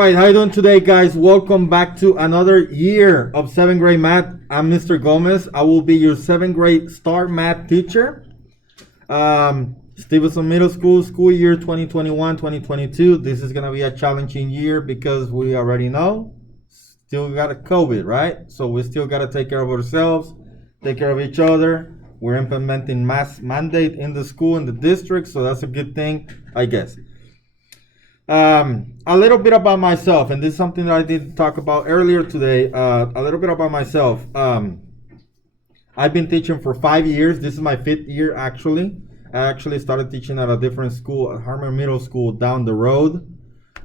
right, how you doing today, guys? Welcome back to another year of 7th grade math. I'm Mr. Gomez. I will be your 7th grade start math teacher. Stevenson Middle School year 2021-2022. This is gonna be a challenging year because we already know still got a COVID, right? So we still gotta take care of ourselves, take care of each other. We're implementing mask mandate in the school, in the district, so that's a good thing, I guess. A little bit about myself, and this is something that I did talk about earlier today. A little bit about myself. I've been teaching for 5 years. This is my 5th year, actually. I actually started teaching at a different school, at Harmon Middle School down the road,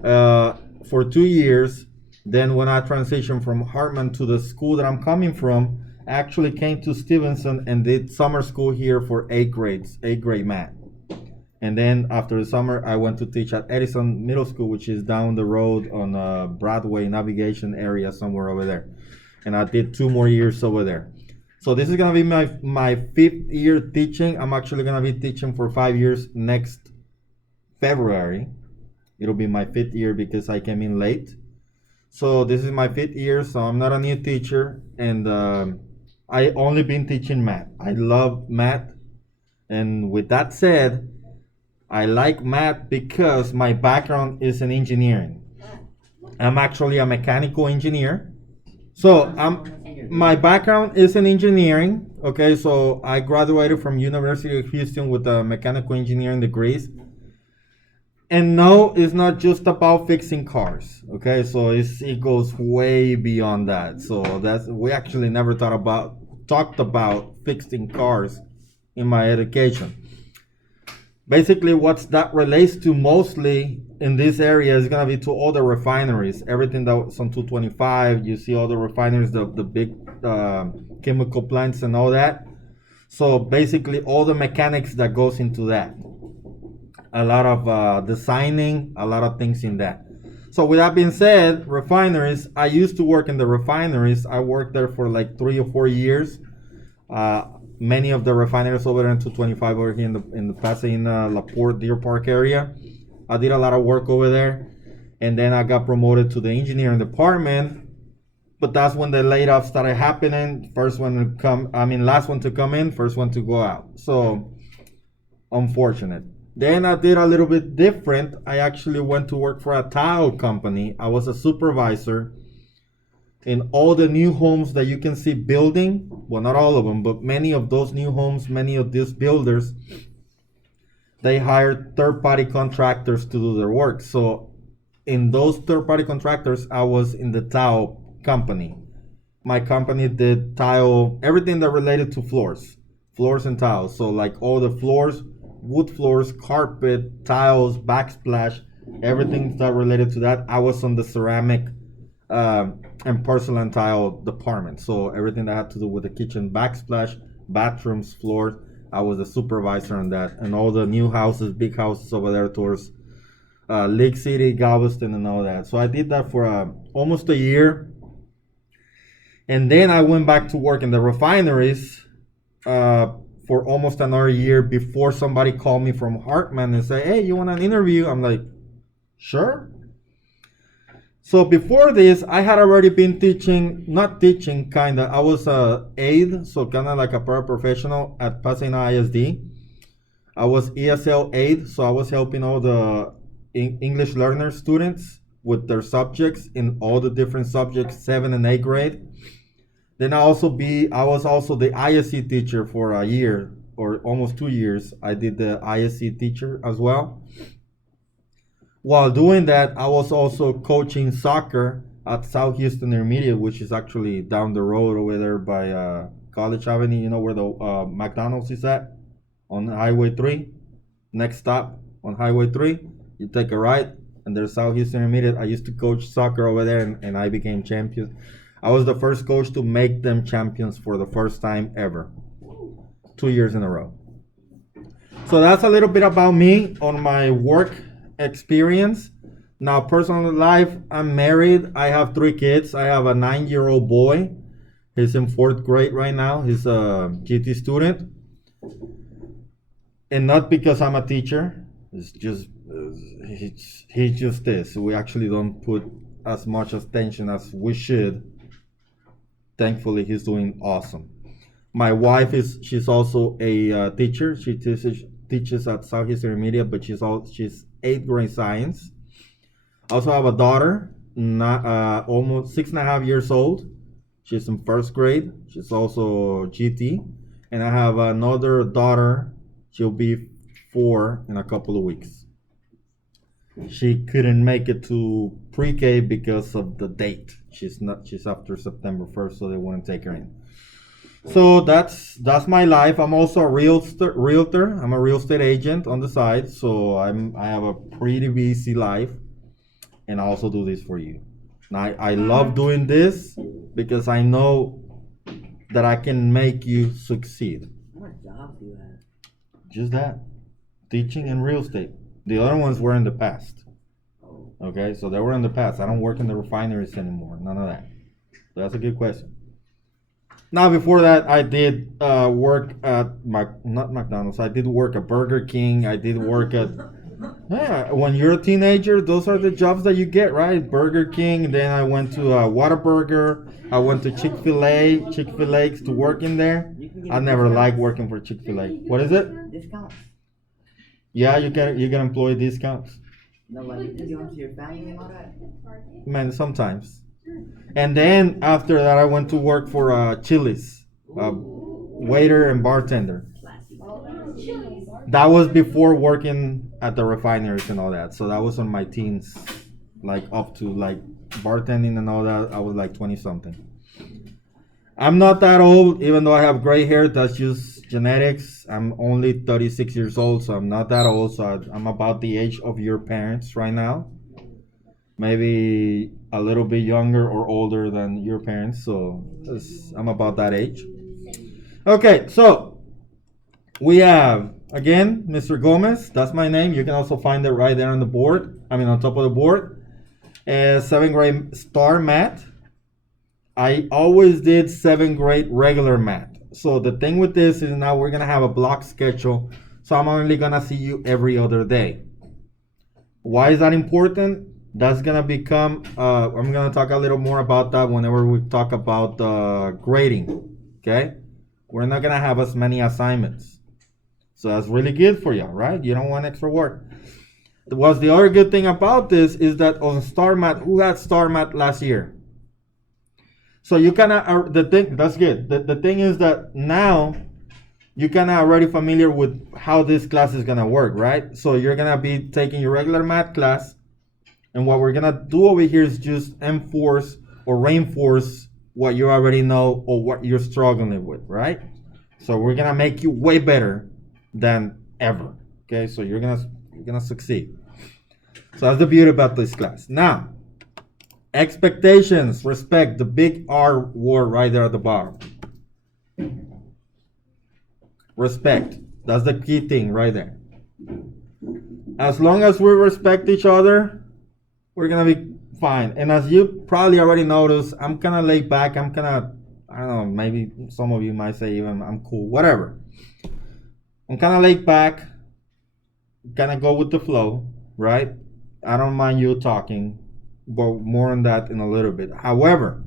for 2 years. Then when I transitioned from Hartman to the school that I'm coming from, I actually came to Stevenson and did summer school here for 8th grade math. And then after the summer, I went to teach at Edison Middle School, which is down the road on Broadway navigation area somewhere over there. And I did 2 more years over there. So this is gonna be my 5th year teaching. I'm actually gonna be teaching for 5 years next February. It'll be my 5th year because I came in late. So this is my 5th year, so I'm not a new teacher. And I only been teaching math. I love math. And with that said, I like math because my background is in engineering. I'm actually a mechanical engineer. So my background is in engineering. Okay, so I graduated from University of Houston with a mechanical engineering degrees. And no, it's not just about fixing cars. Okay, so it goes way beyond that. So we actually never talked about fixing cars in my education. Basically, what that relates to mostly in this area is gonna be to all the refineries. Everything that's on 225, you see all the refineries, the big chemical plants and all that. So basically, all the mechanics that goes into that. A lot of designing, a lot of things in that. So with that being said, refineries, I used to work in the refineries. I worked there for like 3 or 4 years. Many of the refineries over there in 225 over here in the Pasadena, La Porte, Deer Park area. I did a lot of work over there. And then I got promoted to the engineering department. But that's when the layoffs started happening. Last one to come in, first one to go out. So, unfortunate. Then I did a little bit different. I actually went to work for a tile company. I was a supervisor in all the new homes that you can see building. Well, not all of them, but many of those new homes, many of these builders, they hired third-party contractors to do their work. So in those third-party contractors, I was in the tile company. My company did tile, everything that related to floors and tiles. So like all the floors, wood floors, carpet, tiles, backsplash, everything that related to that. I was on the ceramic and porcelain tile department. So everything that had to do with the kitchen backsplash, bathrooms, floors, I was the supervisor on that. And all the new houses, big houses over there towards Lake City, Galveston, and all that. So I did that for almost a year. And then I went back to work in the refineries for almost another year before somebody called me from Hartman and said, hey, you want an interview? I'm like, sure. So before this, I had already been not teaching, kinda. I was a aide, so kinda like a paraprofessional at Pasadena ISD. I was ESL aide, so I was helping all the English learner students with their subjects in all the different subjects, 7th and 8th grade. Then I was also the ISC teacher for a year or almost 2 years. I did the ISC teacher as well. While doing that, I was also coaching soccer at South Houston Intermediate, which is actually down the road over there by College Avenue. You know where the McDonald's is at? On Highway 3. Next stop on Highway 3. You take a right, and there's South Houston Intermediate. I used to coach soccer over there, and I became champion. I was the first coach to make them champions for the first time ever. 2 years in a row. So that's a little bit about me on my work experience. Now, personal life, I'm married. I have 3 kids. I have a 9-year-old boy. He's in 4th grade right now. He's a GT student. And not because I'm a teacher. It's just he just is. We actually don't put as much attention as we should. Thankfully, he's doing awesome. My wife she's also a teacher. She teaches at Southeastern Media, but she's 8th grade science. I also have a daughter, almost 6.5 years old. She's in 1st grade. She's also GT. And I have another daughter. She'll be 4 in a couple of weeks. She couldn't make it to pre-K because of the date. She's after September 1st, so they wouldn't take her in. So that's my life. I'm also a realtor. I'm a real estate agent on the side, so I have a pretty busy life, and I also do this for you. Now I love doing this because I know that I can make you succeed. What job do you have? Just that, teaching and real estate. The other ones were in the past. Okay, so they were in the past. I don't work in the refineries anymore. None of that. So that's a good question. Now, before that, I did work at not McDonald's. I did work at Burger King. I did work at when you're a teenager, those are the jobs that you get, right? Burger King. Then I went to Whataburger. I went to Chick-fil-A to work in there. I never liked working for Chick-fil-A. What is it? Discounts. Yeah, you get employee discounts. No, like you can give them to your family and all that. Man, sometimes. And then after that, I went to work for Chili's, waiter and bartender. That was before working at the refineries and all that. So that was on my teens, like up to like bartending and all that. I was like 20 something. I'm not that old, even though I have gray hair. That's just genetics. I'm only 36 years old, so I'm not that old. So I'm about the age of your parents right now. Maybe a little bit younger or older than your parents. So I'm about that age. Okay, so we have, again, Mr. Gomez. That's my name. You can also find it right there on the board. I mean, on top of the board. 7th grade star math. I always did 7th grade regular math. So the thing with this is now we're going to have a block schedule. So I'm only going to see you every other day. Why is that important? That's going to become, I'm going to talk a little more about that whenever we talk about grading. Okay? We're not going to have as many assignments. So that's really good for you, right? You don't want extra work. What's the other good thing about this is that on Star Math, who had Star Math last year? So you kind of, the thing, that's good. The thing is that now you kind of already familiar with how this class is going to work, right? So you're going to be taking your regular math class. And what we're going to do over here is just enforce or reinforce what you already know or what you're struggling with, right? So we're going to make you way better than ever. Okay, so you're gonna succeed. So that's the beauty about this class. Now, expectations, respect, the big R word right there at the bottom. Respect. That's the key thing right there. As long as we respect each other, we're gonna be fine. And as you probably already noticed, I'm kind of laid back. I'm kind of, I don't know, maybe some of you might say even I'm cool, whatever. I'm kind of laid back, kind of go with the flow, right? I don't mind you talking, but more on that in a little bit. However,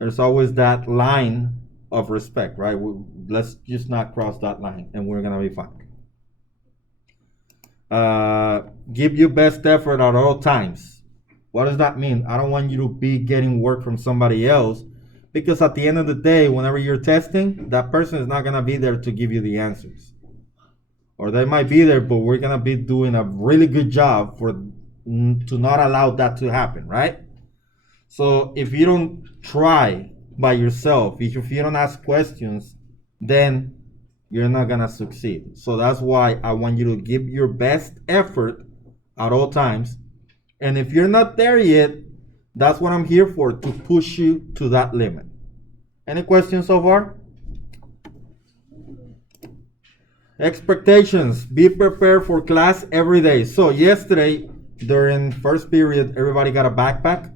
there's always that line of respect, right? Let's just not cross that line and we're going to be fine. Give your best effort at all times. What does that mean? I don't want you to be getting work from somebody else, because at the end of the day, whenever you're testing, that person is not going to be there to give you the answers. Or they might be there, but we're going to be doing a really good job to not allow that to happen, right? So if you don't try by yourself, if you don't ask questions, then you're not going to succeed. So that's why I want you to give your best effort at all times. And if you're not there yet, that's what I'm here for, to push you to that limit. Any questions so far? Expectations. Be prepared for class every day. So yesterday, during first period, everybody got a backpack.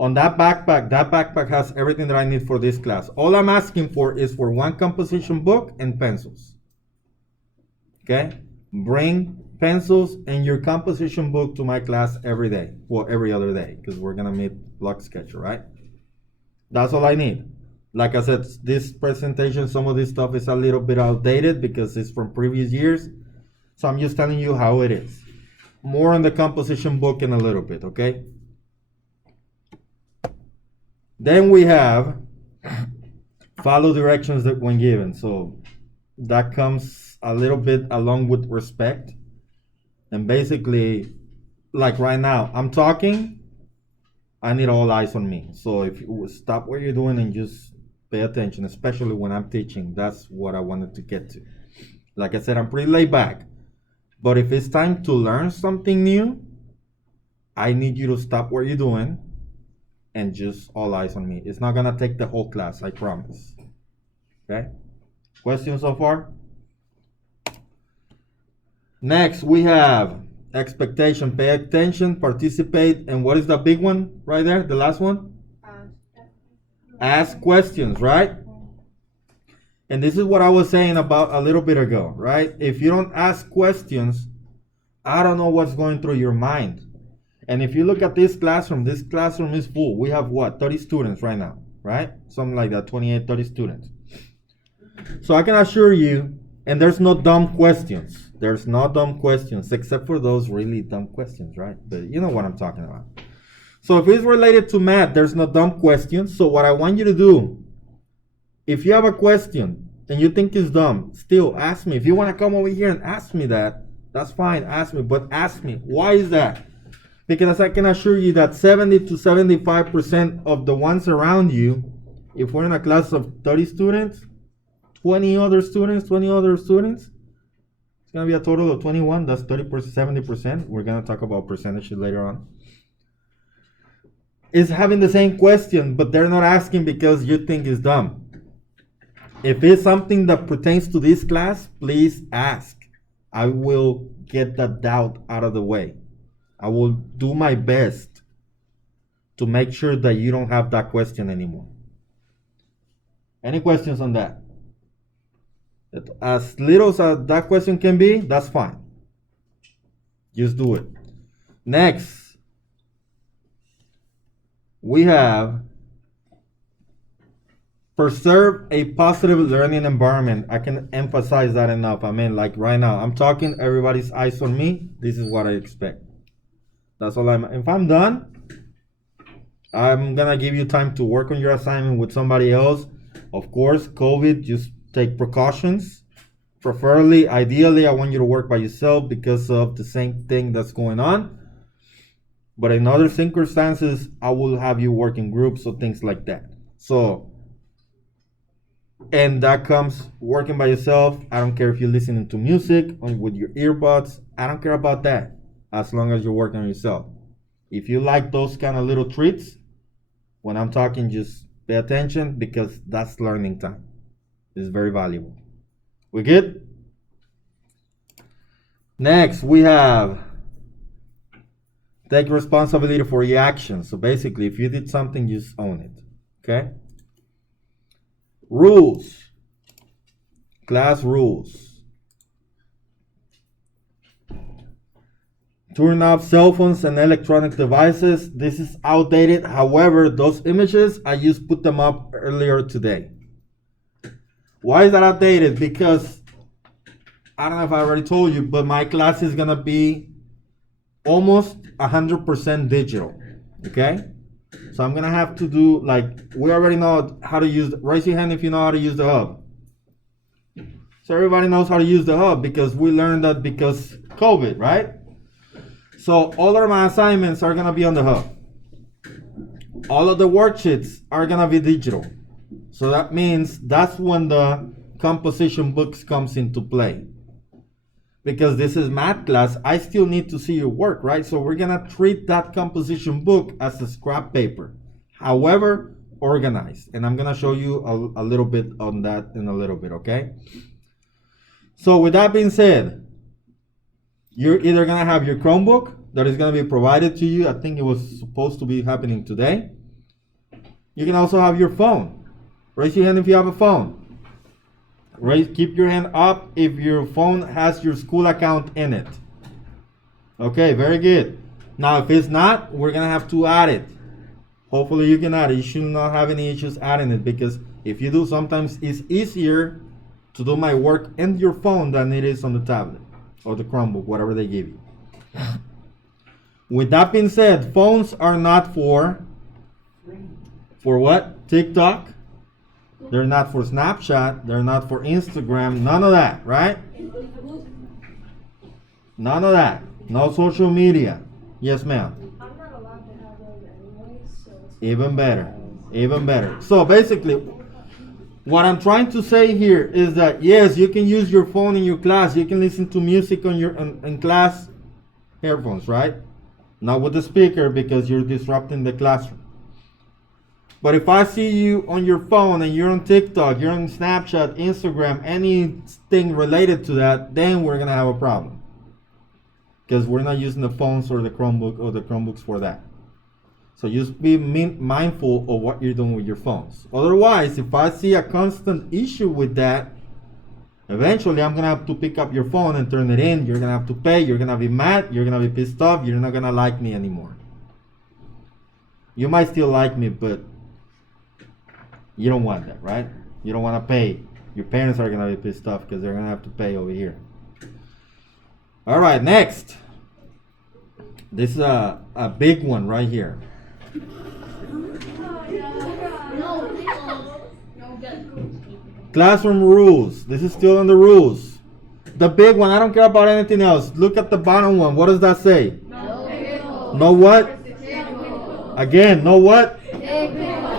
On that backpack has everything that I need for this class. All I'm asking for is for one composition book and pencils. Okay? Bring pencils, and your composition book to my class every day. Well, every other day, because we're gonna meet block schedule, right? That's all I need. Like I said, this presentation, some of this stuff is a little bit outdated because it's from previous years. So I'm just telling you how it is. More on the composition book in a little bit, okay? Then we have follow directions that when given. So that comes a little bit along with respect. And basically, like right now, I'm talking, I need all eyes on me. So if you stop what you're doing and just pay attention, especially when I'm teaching, that's what I wanted to get to. Like I said, I'm pretty laid back. But if it's time to learn something new, I need you to stop what you're doing and just all eyes on me. It's not gonna take the whole class, I promise. Okay? Questions so far? Next, we have expectation. Pay attention, participate, and what is the big one right there? The last one? Ask questions, right? And this is what I was saying about a little bit ago, right? If you don't ask questions, I don't know what's going through your mind. And if you look at this classroom is full. We have what, 30 students right now, right? Something like that, 28, 30 students. So I can assure you, and there's no dumb questions. There's no dumb questions, except for those really dumb questions, right? But you know what I'm talking about. So if it's related to math, there's no dumb questions. So what I want you to do, if you have a question and you think it's dumb, still ask me. If you want to come over here and ask me that, that's fine, ask me. But ask me, why is that? Because I can assure you that 70 to 75% of the ones around you, if we're in a class of 30 students, 20 other students, it's going to be a total of 21. That's 30%, 70%. We're going to talk about percentages later on. Is having the same question, but they're not asking because you think it's dumb. If it's something that pertains to this class, please ask. I will get that doubt out of the way. I will do my best to make sure that you don't have that question anymore. Any questions on that? As little as that question can be, that's fine. Just do it. Next, we have preserve a positive learning environment. I can emphasize that enough. I mean, like right now, I'm talking, everybody's eyes on me. This is what I expect. That's all if I'm done, I'm gonna give you time to work on your assignment with somebody else. Of course, COVID, just take precautions. Preferably, ideally, I want you to work by yourself because of the same thing that's going on. But in other circumstances, I will have you work in groups or things like that. So, and that comes working by yourself. I don't care if you're listening to music or with your earbuds. I don't care about that as long as you're working on yourself. If you like those kind of little treats, when I'm talking, just pay attention because that's learning time. It's very valuable. We good? Next, we have take responsibility for your actions. So basically, if you did something, just own it. Okay? Rules. Class rules. Turn off cell phones and electronic devices. This is outdated. However, those images, I just put them up earlier today. Why is that outdated? Because, I don't know if I already told you, but my class is going to be almost 100% digital. Okay? So I'm going to have to do, like, we already know how to use, raise your hand if you know how to use the hub. So everybody knows how to use the hub because we learned that because COVID, right? So all of my assignments are going to be on the hub. All of the worksheets are going to be digital. So that means that's when the composition books comes into play. Because this is math class, I still need to see your work, right? So we're going to treat that composition book as a scrap paper. However, organized. And I'm going to show you a little bit on that in a little bit, okay? So with that being said, you're either going to have your Chromebook that is going to be provided to you. I think it was supposed to be happening today. You can also have your phone. Raise your hand if you have a phone. Keep your hand up if your phone has your school account in it. Okay, very good. Now, if it's not, we're gonna have to add it. Hopefully you can add it. You should not have any issues adding it, because if you do, sometimes it's easier to do my work in your phone than it is on the tablet or the Chromebook, whatever they give you. With that being said, phones are not for what? TikTok. They're not for Snapchat. They're not for Instagram. None of that, right? None of that. No social media. Yes, ma'am. I'm not allowed to have those anyway, so it's Even better. Even better. So basically, what I'm trying to say here is that yes, you can use your phone in your class. You can listen to music on your in class earphones, right? Not with the speaker, because you're disrupting the classroom. But if I see you on your phone and you're on TikTok, you're on Snapchat, Instagram, anything related to that, then we're gonna have a problem. Because we're not using the phones or the Chromebook or the Chromebooks for that. So just be mindful of what you're doing with your phones. Otherwise, if I see a constant issue with that, eventually I'm gonna have to pick up your phone and turn it in. You're gonna have to pay. You're gonna be mad. You're gonna be pissed off. You're not gonna like me anymore. You might still like me, but you don't want that, right? You don't want to pay. Your parents are gonna be pissed off because they're gonna have to pay over here. All right, next. This is a big one right here. Classroom rules. This is still in the rules. The big one, I don't care about anything else. Look at the bottom one. What does that say? No what? Again, no what?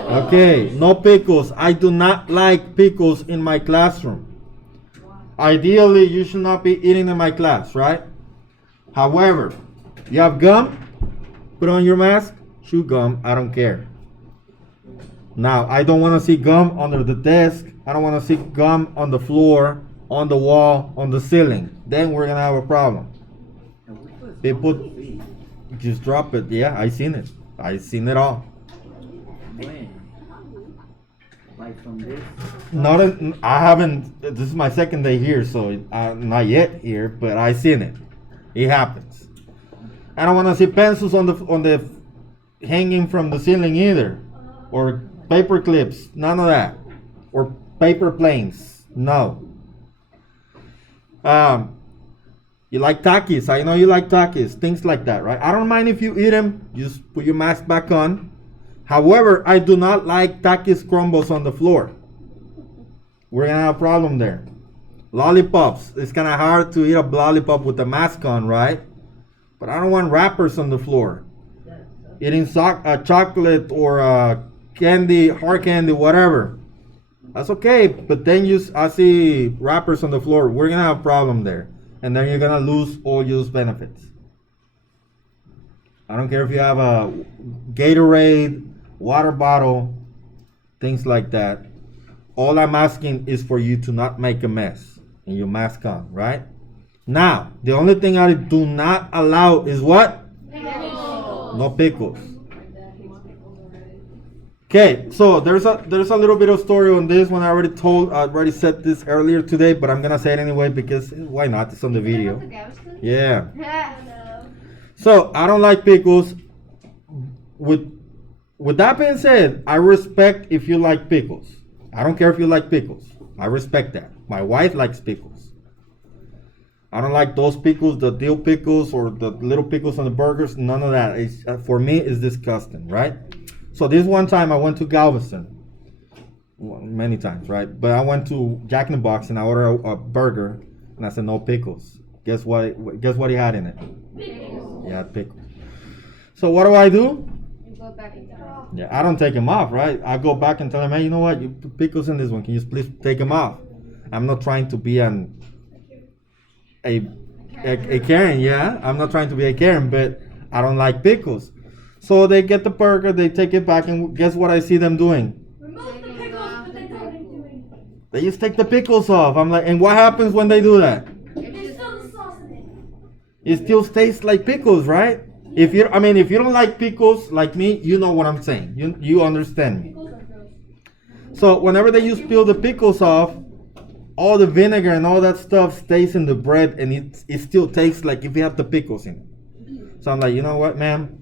Okay, no pickles. I do not like pickles in my classroom. Ideally, you should not be eating in my class, right? However, you have gum, put on your mask, chew gum, I don't care. Now, I don't want to see gum under the desk. I don't want to see gum on the floor, on the wall, on the ceiling. Then we're going to have a problem. People just drop it. Yeah, I seen it. I seen it all. When? Like from this? I haven't. This is my second day here, so not yet here, but I seen it. It happens. I don't want to see pencils on the hanging from the ceiling either, or paper clips. None of that, or paper planes. No. You like Takis? I know you like Takis. Things like that, right? I don't mind if you eat them. Just put your mask back on. However, I do not like Takis crumbles on the floor. We're gonna have a problem there. Lollipops. It's kind of hard to eat a lollipop with the mask on, right? But I don't want wrappers on the floor. Eating chocolate or candy, hard candy, whatever. That's okay. But then I see wrappers on the floor. We're gonna have a problem there, and then you're gonna lose all your benefits. I don't care if you have a Gatorade, water bottle, things like that. All I'm asking is for you to not make a mess and your mask on, right? Now, the only thing I do not allow is what? Pickles. No pickles. Okay, so there's a little bit of story on this one. I already said this earlier today, but I'm gonna say it anyway because why not? It's on the video. Yeah. So I don't like pickles. With that being said, I respect if you like pickles. I don't care if you like pickles. I respect that. My wife likes pickles. I don't like those pickles, the dill pickles or the little pickles on the burgers. None of that. For me, it's disgusting, right? So this one time I went to Galveston. Well, many times, right? But I went to Jack in the Box and I ordered a burger and I said no pickles. Guess what? Guess what he had in it? pickles. Yeah, pickles. So what do? You go back in time. Yeah, I don't take them off, right? I go back and tell them, hey, you know what? You put pickles in this one. Can you please take them off? I'm not trying to be a Karen, yeah. I'm not trying to be a Karen, but I don't like pickles. So they get the burger, they take it back, and guess what I see them doing? Remove the pickles, but they don't do anything. They just take the pickles off. I'm like, and what happens when they do that? There's still the sauce in it. It still tastes like pickles, right? If you don't like pickles like me, you know what I'm saying. You understand me. Pickles are gross. So whenever they peel the pickles off, all the vinegar and all that stuff stays in the bread, and it still tastes like if you have the pickles in it. So I'm like, you know what, ma'am?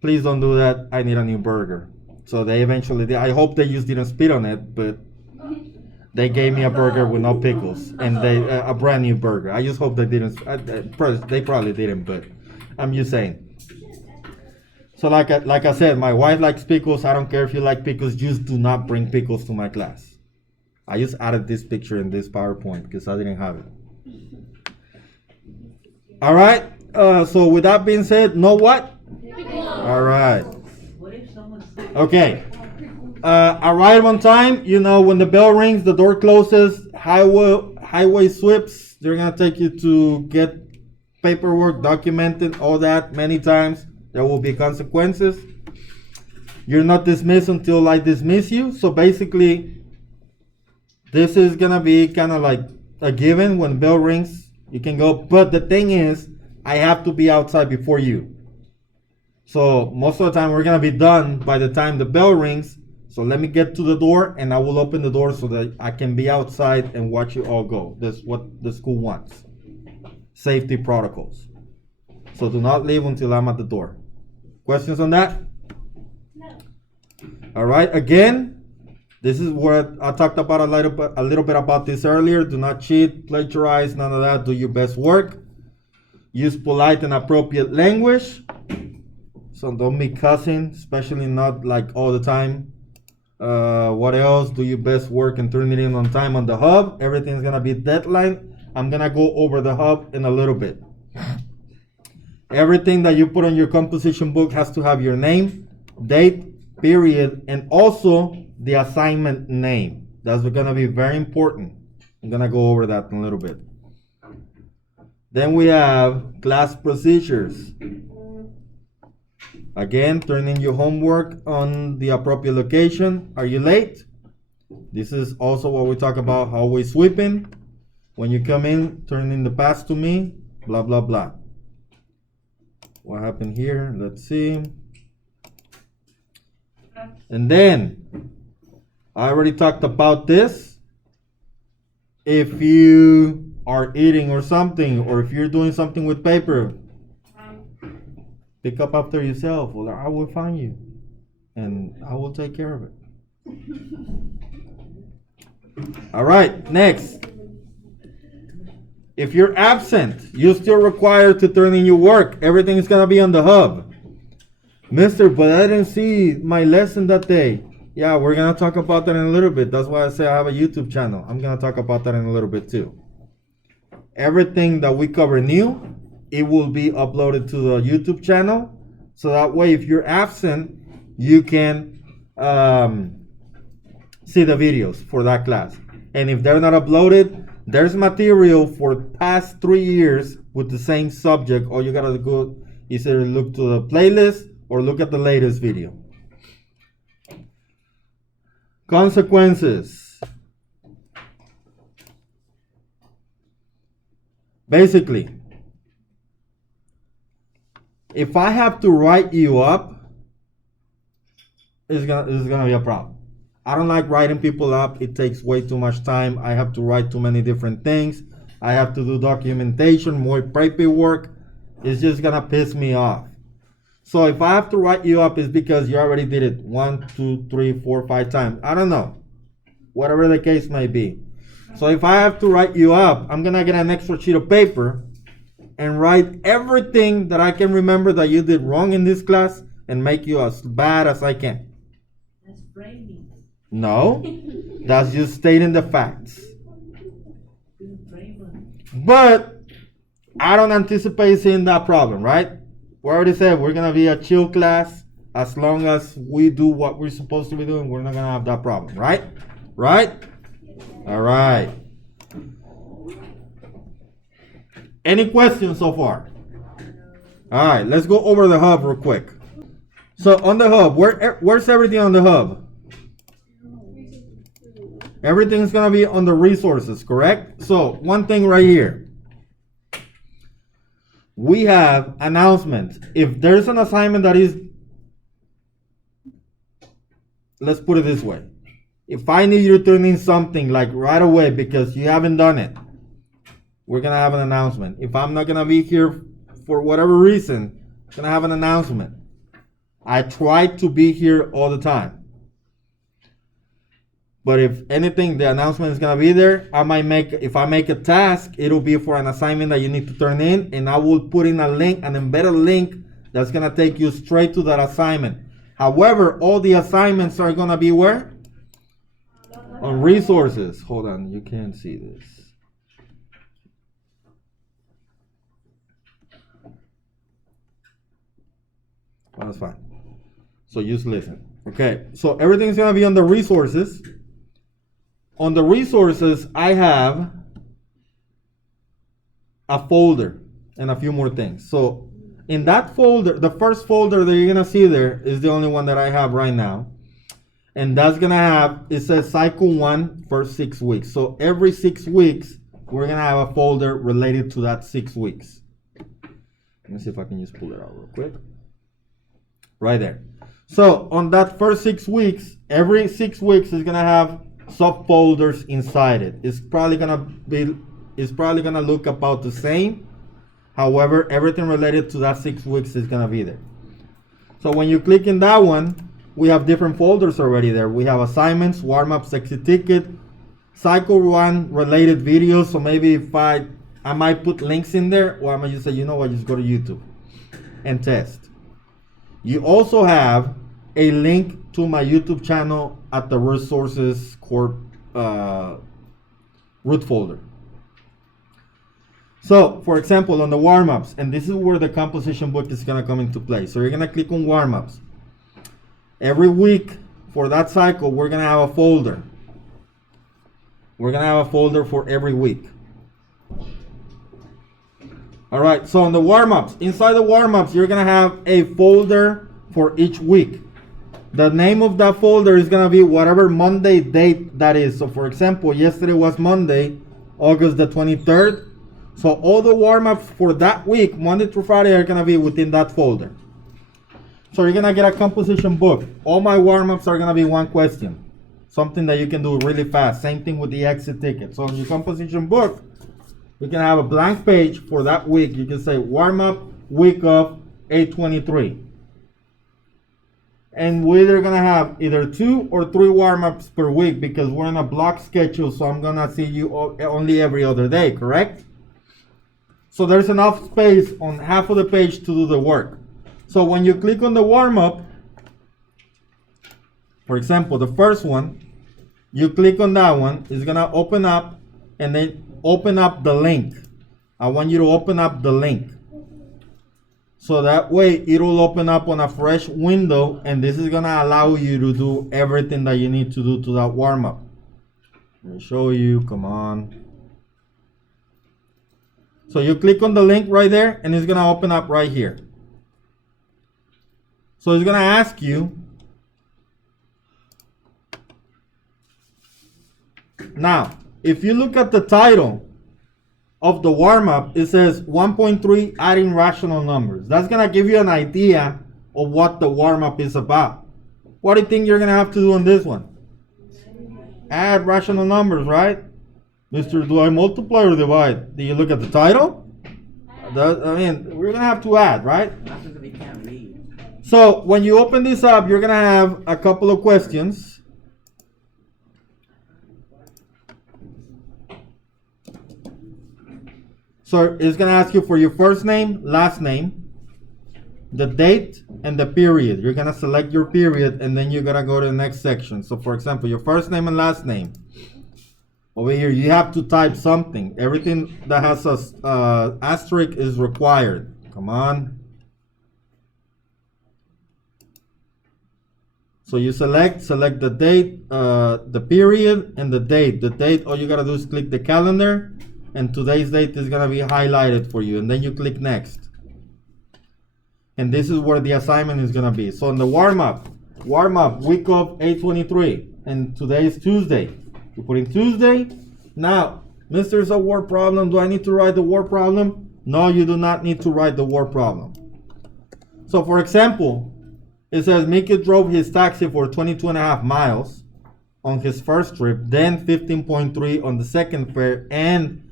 Please don't do that. I need a new burger. So they eventually did. I hope they just didn't spit on it, but they gave me a burger with no pickles and a brand new burger. I just hope they didn't. They probably didn't, but I'm just saying. So like I said, my wife likes pickles. I don't care if you like pickles. Just do not bring pickles to my class. I just added this picture in this PowerPoint because I didn't have it. All right. So with that being said, know what? All right. Okay. Arrive on time. You know, when the bell rings, the door closes. Highway sweeps. They're gonna take you to get paperwork documented. All that many times. There will be consequences. You're not dismissed until I dismiss you. So basically, this is gonna be kind of like a given. When the bell rings, you can go. But the thing is, I have to be outside before you. So most of the time, we're gonna be done by the time the bell rings. So let me get to the door, and I will open the door so that I can be outside and watch you all go. That's what the school wants. Safety protocols. So do not leave until I'm at the door. Questions on that? No. All right. Again, this is what I talked about a little bit about this earlier. Do not cheat, plagiarize, none of that. Do your best work. Use polite and appropriate language. So don't be cussing, especially not like all the time. What else? Do your best work and turn it in on time on the hub. Everything's gonna be deadline. I'm gonna go over the hub in a little bit. Everything that you put on your composition book has to have your name, date, period, and also the assignment name. That's gonna be very important. I'm gonna go over that in a little bit. Then we have class procedures. Again, turn in your homework on the appropriate location. Are you late? This is also what we talk about, hallway sweeping. When you come in, turn in the pass to me, blah, blah, blah. What happened here? Let's see. And then, I already talked about this. If you are eating or something, or if you're doing something with paper, pick up after yourself, or I will find you, and I will take care of it. All right, next. If you're absent, you're still required to turn in your work. Everything is gonna be on the hub. Mister, but I didn't see my lesson that day. Yeah, we're gonna talk about that in a little bit. That's why I say I have a YouTube channel. I'm gonna talk about that in a little bit too. Everything that we cover new, it will be uploaded to the YouTube channel. So that way, if you're absent, you can see the videos for that class. And if they're not uploaded, there's material for past 3 years with the same subject. All you gotta go is either look to the playlist or look at the latest video. Consequences. Basically, if I have to write you up, it's gonna be a problem. I don't like writing people up. It takes way too much time. I have to write too many different things. I have to do documentation, more paperwork. It's just gonna piss me off. So if I have to write you up, it's because you already did it 1, 2, 3, 4, 5 times. I don't know. Whatever the case may be. So if I have to write you up, I'm gonna get an extra sheet of paper and write everything that I can remember that you did wrong in this class and make you as bad as I can. That's framing. No, that's just stating the facts. Good framer. But I don't anticipate seeing that problem, right? We already said we're gonna be a chill class. As long as we do what we're supposed to be doing, we're not gonna have that problem, right? Right? All right. Any questions so far? All right, let's go over the hub real quick. So on the hub, where's everything on the hub? Everything's gonna be on the resources, correct? So one thing right here. We have announcements. If there's an assignment that is, let's put it this way. If I need you to turn in something like right away because you haven't done it, we're gonna have an announcement. If I'm not gonna be here for whatever reason, gonna have an announcement. I try to be here all the time. But if anything, the announcement is gonna be there. If I make a task, it'll be for an assignment that you need to turn in, and I will put in a link, an embedded link that's gonna take you straight to that assignment. However, all the assignments are gonna be where? On resources. Hold on, you can't see this. Well, that's fine. So just listen. Okay, so everything's gonna be on the resources. On the resources, I have a folder and a few more things. So in that folder, the first folder that you're gonna see there is the only one that I have right now. And that's gonna have, it says cycle 1 for 6 weeks. So every 6 weeks, we're gonna have a folder related to that 6 weeks. Let me see if I can just pull it out real quick. Right there. So on that first 6 weeks, every 6 weeks is gonna have subfolders inside it. It's probably gonna look about the same. However, everything related to that 6 weeks is gonna be there. So when you click in that one, we have different folders already there. We have assignments, warm-ups, exit ticket, cycle 1 related videos. So maybe if I might put links in there, or I might just say, you know what, just go to YouTube and test. You also have a link to my YouTube channel at the resources core root folder. So, for example, on the warm-ups, and this is where the composition book is gonna come into play. So you're gonna click on warm-ups. Every week for that cycle, we're gonna have a folder. We're gonna have a folder for every week. All right, so on the warm-ups, inside the warm-ups, you're gonna have a folder for each week. The name of that folder is gonna be whatever Monday date that is. So for example, yesterday was Monday, August the 23rd. So all the warm-ups for that week, Monday through Friday, are gonna be within that folder. So you're gonna get a composition book. All my warm-ups are gonna be one question. Something that you can do really fast. Same thing with the exit ticket. So in your composition book, you can have a blank page for that week. You can say warm-up week of 8/23. And we're either gonna have either 2 or 3 warm-ups per week because we're on a block schedule, so I'm gonna see you only every other day, correct? So there's enough space on half of the page to do the work. So when you click on the warm-up, for example, the first one, you click on that one, it's gonna open up, and then open up the link. I want you to open up the link. So that way it'll open up on a fresh window, and this is gonna allow you to do everything that you need to do to that warm-up. Let me show you, come on. So you click on the link right there, and it's gonna open up right here. So it's gonna ask you, now, if you look at the title of the warm-up, it says 1.3 adding rational numbers. That's gonna give you an idea of what the warm-up is about. What do you think you're gonna have to do on this one? Add rational numbers, right? Mr. Do I multiply or divide? Do you look at the title? We're gonna have to add, right? Not because they can't read. So when you open this up, you're gonna have a couple of questions. So it's gonna ask you for your first name, last name, the date, and the period. You're gonna select your period, and then you're gonna go to the next section. So for example, your first name and last name. Over here, you have to type something. Everything that has a asterisk is required. Come on. So you select the date, the period, and the date. The date, all you gotta do is click the calendar, and today's date is gonna be highlighted for you, and then you click next. And this is where the assignment is gonna be. So in the warm-up, week of 8/23, and today is Tuesday. You put in Tuesday. Now, Mr. It's a word problem. Do I need to write the word problem? No, you do not need to write the word problem. So for example, it says Mickey drove his taxi for 22.5 miles on his first trip, then 15.3 on the second fare, and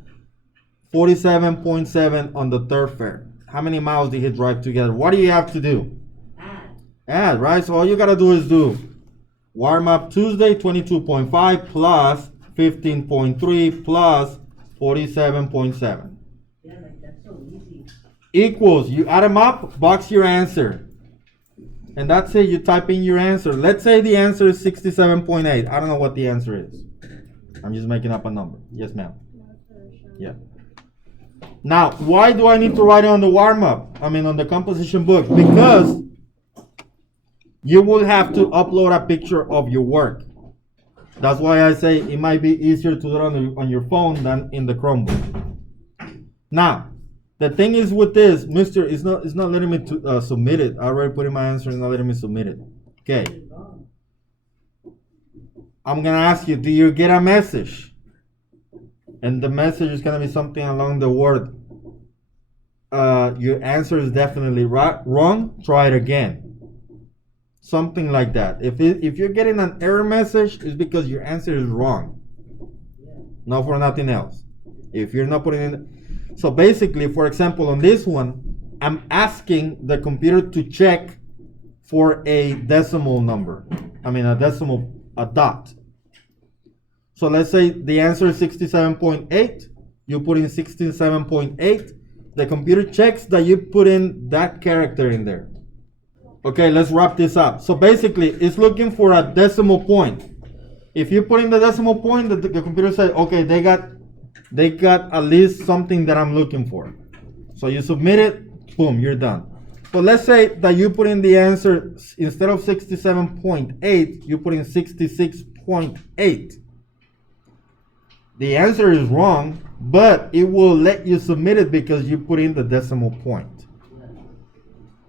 47.7 on the third fare. how many miles did he drive together? What do you have to do? Add. Add, right? So all you gotta do is do warm up Tuesday 22.5 plus 15.3 plus 47.7 Yeah, like that's so easy. equals, you add them up, box your answer. And that's it, you type in your answer. Let's say the answer is 67.8. I don't know what the answer is. I'm just making up a number. Yes, ma'am. Yeah. Now, why do I need to write it on the warm-up? I mean, on the composition book? Because you will have to upload a picture of your work. That's why I say it might be easier to do it on your phone than in the Chromebook. Now, the thing is with this, Mister, it's not letting me to submit it. I already put in my answer, it's not letting me submit it. Okay. I'm gonna ask you, do you get a message? And the message is gonna be something along the word, your answer is definitely wrong, try it again. Something like that. If you're getting an error message, it's because your answer is wrong. Not for nothing else. If you're not putting in, so basically, for example, on this one, I'm asking the computer to check for a decimal number. I mean a dot. So let's say the answer is 67.8. You put in 67.8. The computer checks that you put in that character in there. Okay, let's wrap this up. So basically, it's looking for a decimal point. If you put in the decimal point, the computer says, okay, they got at least something that I'm looking for. So you submit it, boom, you're done. So let's say that you put in the answer, instead of 67.8, you put in 66.8. The answer is wrong, but it will let you submit it because you put in the decimal point.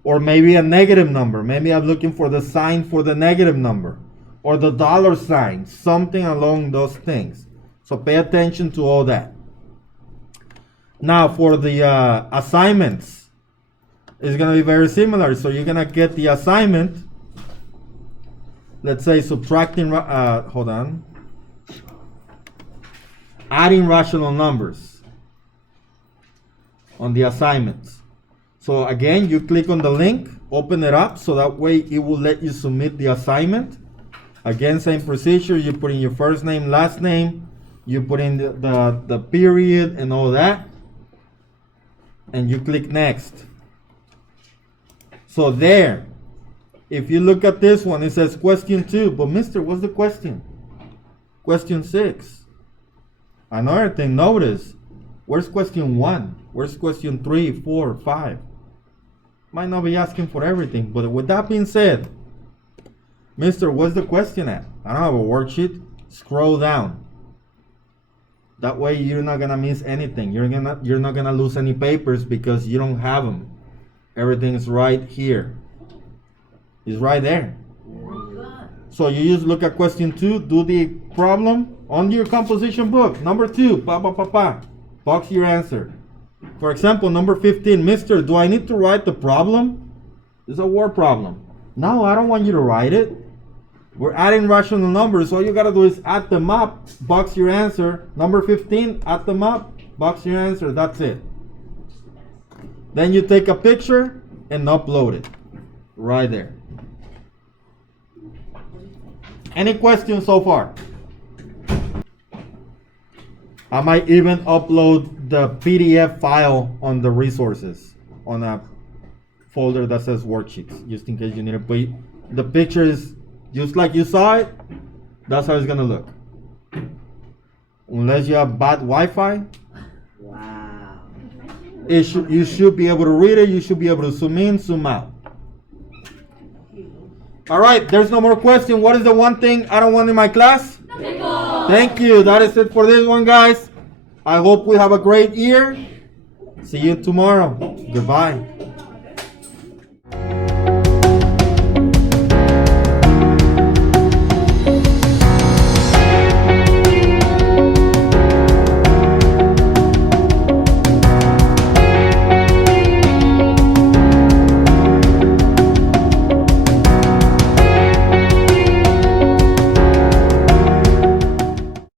Or maybe a negative number. Maybe I'm looking for the sign for the negative number. Or the dollar sign. Something along those things. So pay attention to all that. Now for the assignments, it's going to be very similar. So you're going to get the assignment. Let's say subtracting, adding rational numbers on the assignments. So again, you click on the link, open it up, so that way it will let you submit the assignment. Again, same procedure, you put in your first name, last name, you put in the period and all that, and you click next. So there, if you look at this one, it says question 2, but mister, what's the question? Question 6. Another thing, notice, where's question 1? Where's question 3, 4, 5? Might not be asking for everything, but with that being said, mister, what's the question at? I don't have a worksheet. Scroll down. That way you're not gonna miss anything. You're not gonna lose any papers because you don't have them. Everything is right here. It's right there. So you just look at question 2, do the problem on your composition book. Number 2, box your answer. For example, number 15, mister, do I need to write the problem? It's a word problem. No, I don't want you to write it. We're adding rational numbers. All you gotta do is add them up, box your answer. Number 15, add them up, box your answer. That's it. Then you take a picture and upload it. Right there. Any questions so far? I might even upload the PDF file on the resources on a folder that says worksheets, just in case you need it. But the picture is just like you saw it. That's how it's gonna look. Unless you have bad Wi-Fi, Wow. you should be able to read it. You should be able to zoom in, zoom out. All right, there's no more question. What is the one thing I don't want in my class? Thank you. That is it for this one, guys. I hope we have a great year. See you tomorrow. Goodbye.